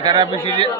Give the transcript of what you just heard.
যারা বেশি যে-